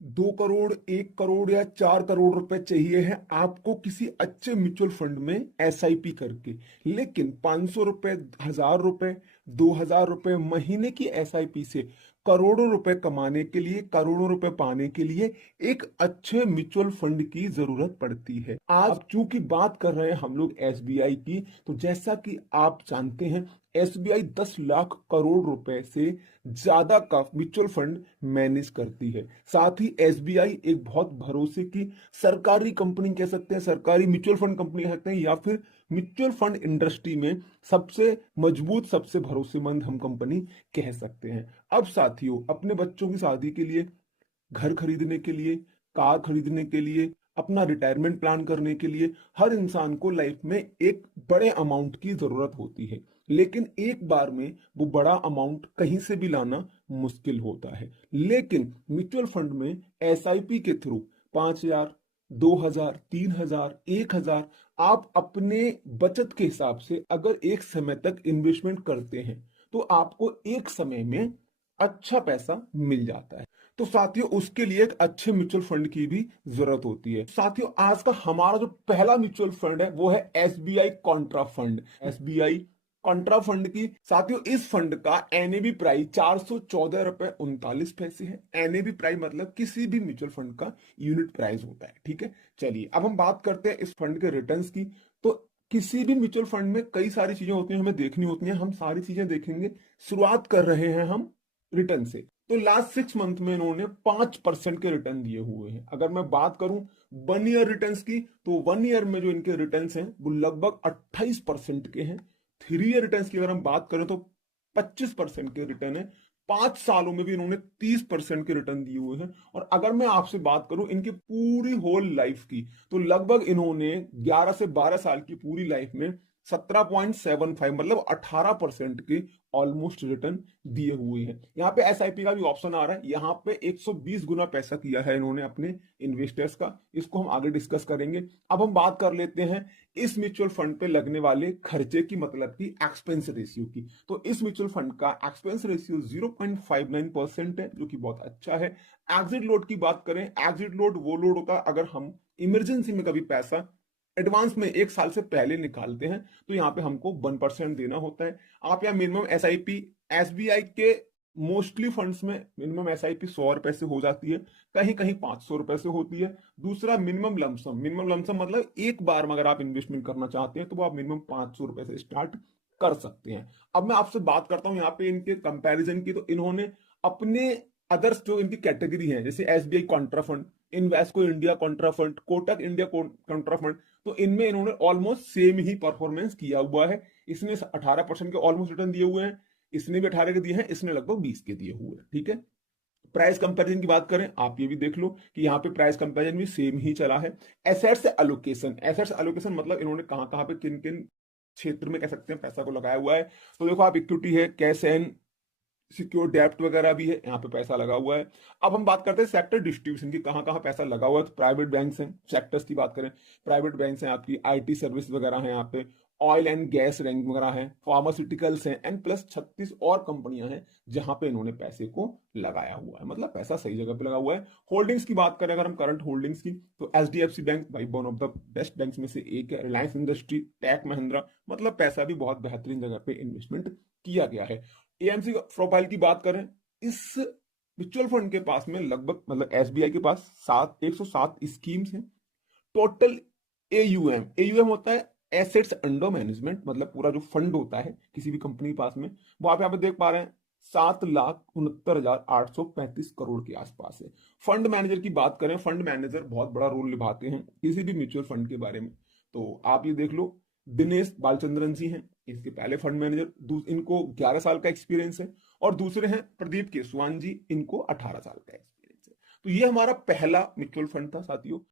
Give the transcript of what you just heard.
2 करोड़, 1 करोड़ या 4 करोड़ रुपए चाहिए है आपको किसी अच्छे म्यूचुअल फंड में एसआईपी करके। लेकिन 500 रुपए, 1000 रुपए, 2000 रुपए महीने की एसआईपी से करोड़ों रुपए कमाने के लिए, करोड़ों रुपए पाने के लिए एक अच्छे म्यूचुअल फंड की जरूरत पड़ती है। आज चूंकि बात कर रहे हैं हम लोग एसबीआई की, तो जैसा कि आप जानते हैं एसबीआई 10 लाख करोड़ रुपए से ज्यादा का म्यूचुअल फंड मैनेज करती है। साथ ही एसबीआई एक बहुत भरोसे की सरकारी कंपनी कह सकते हैं, सरकारी म्यूचुअल फंड कंपनी कह सकते हैं, या फिर म्यूचुअल फंड इंडस्ट्री में सबसे मजबूत, सबसे भरोसेमंद हम कंपनी कह सकते हैं। अब साथियों, अपने बच्चों की शादी के लिए, घर खरीदने के लिए, कार खरीदने के लिए, अपना रिटायरमेंट प्लान करने के लिए हर इंसान को लाइफ में एक बड़े अमाउंट की जरूरत होती है। लेकिन एक बार में वो बड़ा अमाउंट कहीं से भी लाना मुश्किल होता है। लेकिन म्यूचुअल फंड में एसआईपी के थ्रू 5,000, 2,000, 3,000, 1,000 आप अपने बचत के हिसाब से अगर एक समय तक इन्वेस्टमेंट करते हैं तो आपको एक समय में अच्छा पैसा मिल जाता है। तो साथियों, उसके लिए एक अच्छे म्यूचुअल फंड की भी जरूरत होती है। साथियों, आज का हमारा जो पहला म्यूचुअल फंड है वो है SBI Contra fund. SBI Contra fund की साथियों, इस फंड का एनएबी प्राइस 414 रुपए 39 पैसे है। एनएबी प्राइस मतलब किसी भी म्यूचुअल फंड का यूनिट प्राइस होता है। ठीक है, चलिए अब हम बात करते हैं इस फंड के रिटर्न्स की। तो किसी भी म्यूचुअल फंड में कई सारी चीजें होती हैं, हमें देखनी होती हैं, हम सारी चीजें देखेंगे। शुरुआत कर रहे हैं हम रिटर्न से। तो लास्ट 6 मंथ में इन्होंने 5% के रिटर्न दिए हुए हैं। अगर मैं बात करूं 1 ईयर रिटर्न्स की, तो 1 ईयर में जो इनके रिटर्न्स हैं वो लगभग 28% के हैं। 3 ईयर रिटर्न्स की अगर हम बात करें तो 25% के रिटर्न है। 5 सालों में भी इन्होंने 30% के रिटर्न दिए हुए हैं। और अगर मैं आपसे बात करूं इनकी पूरी होल लाइफ की, तो लगभग इन्होंने 11 से 12 साल की पूरी लाइफ में 17.75 मतलब 18% के ऑलमोस्ट रिटर्न दिए हुए हैं। यहाँ पे एसआईपी का भी ऑप्शन आ रहा है। यहाँ पे 120 गुना पैसा किया है इन्होंने अपने इन्वेस्टर्स का। इसको हम आगे डिस्कस करेंगे। अब हम बात कर लेते हैं इस म्यूचुअल फंड पे लगने वाले खर्चे की, मतलब की एक्सपेंस रेशियो की। तो इस म्यूचुअल फंड का एक्सपेंस रेशियो 0.59% है, जो कि बहुत अच्छा है। एग्जिट लोड की बात करें, एग्जिट लोड वो लोड होता है अगर हम इमरजेंसी में कभी पैसा एडवांस में 1 साल से पहले निकालते हैं, तो यहाँ पे हमको 1% देना होता है। आप यहाँ मिनिमम एसआईपी, एसबीआई के मोस्टली फंड्स में मिनिमम एसआईपी 100 रुपए से हो जाती है, कहीं कहीं 500 रुपए से होती है। दूसरा मिनिमम लमसम, मिनिमम लमसम मतलब एक बार में अगर आप इन्वेस्टमेंट करना चाहते हैं तो वो आप मिनिमम 500 रुपए से स्टार्ट कर सकते हैं। अब मैं आपसे बात करता हूँ यहाँ पे इनके कंपैरिजन की। तो इन्होंने अपने अदर्स जो इनकी कैटेगरी है, जैसे SBI Contra fund, Invesco India Contra fund, Kotak India Contra fund, तो इनमें इन्होंने ऑलमोस्ट सेम ही परफॉर्मेंस किया हुआ है। इसने 18% के ऑलमोस्ट रिटर्न दिए हुए हैं, इसने भी 18 के दिए हैं, इसने लगभग 20 के दिए हुए हैं। ठीक है, प्राइस कंपैरिजन की बात करें, आप ये भी देख लो कि यहाँ पे प्राइस कंपैरिजन भी सेम ही चला है। एसेट्स एलोकेशन, एसेट्स एलोकेशन मतलब इन्होंने कहां कहां पे किन किन क्षेत्र में कह सकते हैं पैसा को लगाया हुआ है। तो देखो आप, इक्विटी है, कैश एंड सिक्योर डेप्ट वगैरह भी है, यहाँ पे पैसा लगा हुआ है। अब हम बात करते हैं सेक्टर डिस्ट्रीब्यूशन की, कहाँ कहाँ पैसा लगा हुआ है। तो प्राइवेट बैंक हैं, सेक्टर्स की बात करें, प्राइवेट बैंक हैं आपकी, आईटी सर्विस वगैरह है, यहाँ पे ऑयल एंड गैस रैंक वगैरह है, फार्मास्यूटिकल्स हैं, एंड प्लस 36 और कंपनियां हैं जहां पे इन्होंने पैसे को लगाया हुआ है, मतलब पैसा सही जगह पे लगा हुआ है। होल्डिंग्स की बात करें अगर हम करंट होल्डिंग्स की, तो एचडीएफसी बैंक भाई one of the best bank में से एक है, रिलायंस इंडस्ट्री, टेक महिंद्रा, मतलब पैसा भी बहुत बेहतरीन जगह पे इन्वेस्टमेंट किया गया है। एएमसी प्रोफाइल की बात करें, इस म्यूचुअल फंड के पास में लगभग, मतलब एसबीआई के पास 107 स्कीम्स हैं। टोटल एयूएम, एयूएम होता है एसेट्स अंडर मैनेजमेंट, मतलब पूरा जो फंड होता है किसी भी कंपनी के पास में, वो आप यहाँ पे देख पा रहे हैं 7,69,835 करोड़ के आसपास है। फंड मैनेजर की बात करें, फंड मैनेजर बहुत बड़ा रोल निभाते हैं किसी भी म्यूचुअल फंड के बारे में। तो आप ये देख लो, दिनेश बालचंद्रन जी हैं इसके पहले फंड मैनेजर, इनको 11 साल का एक्सपीरियंस है। और दूसरे हैं प्रदीप केसवान जी, इनको 18 साल का एक्सपीरियंस है। तो ये हमारा पहला म्यूचुअल फंड था साथियों।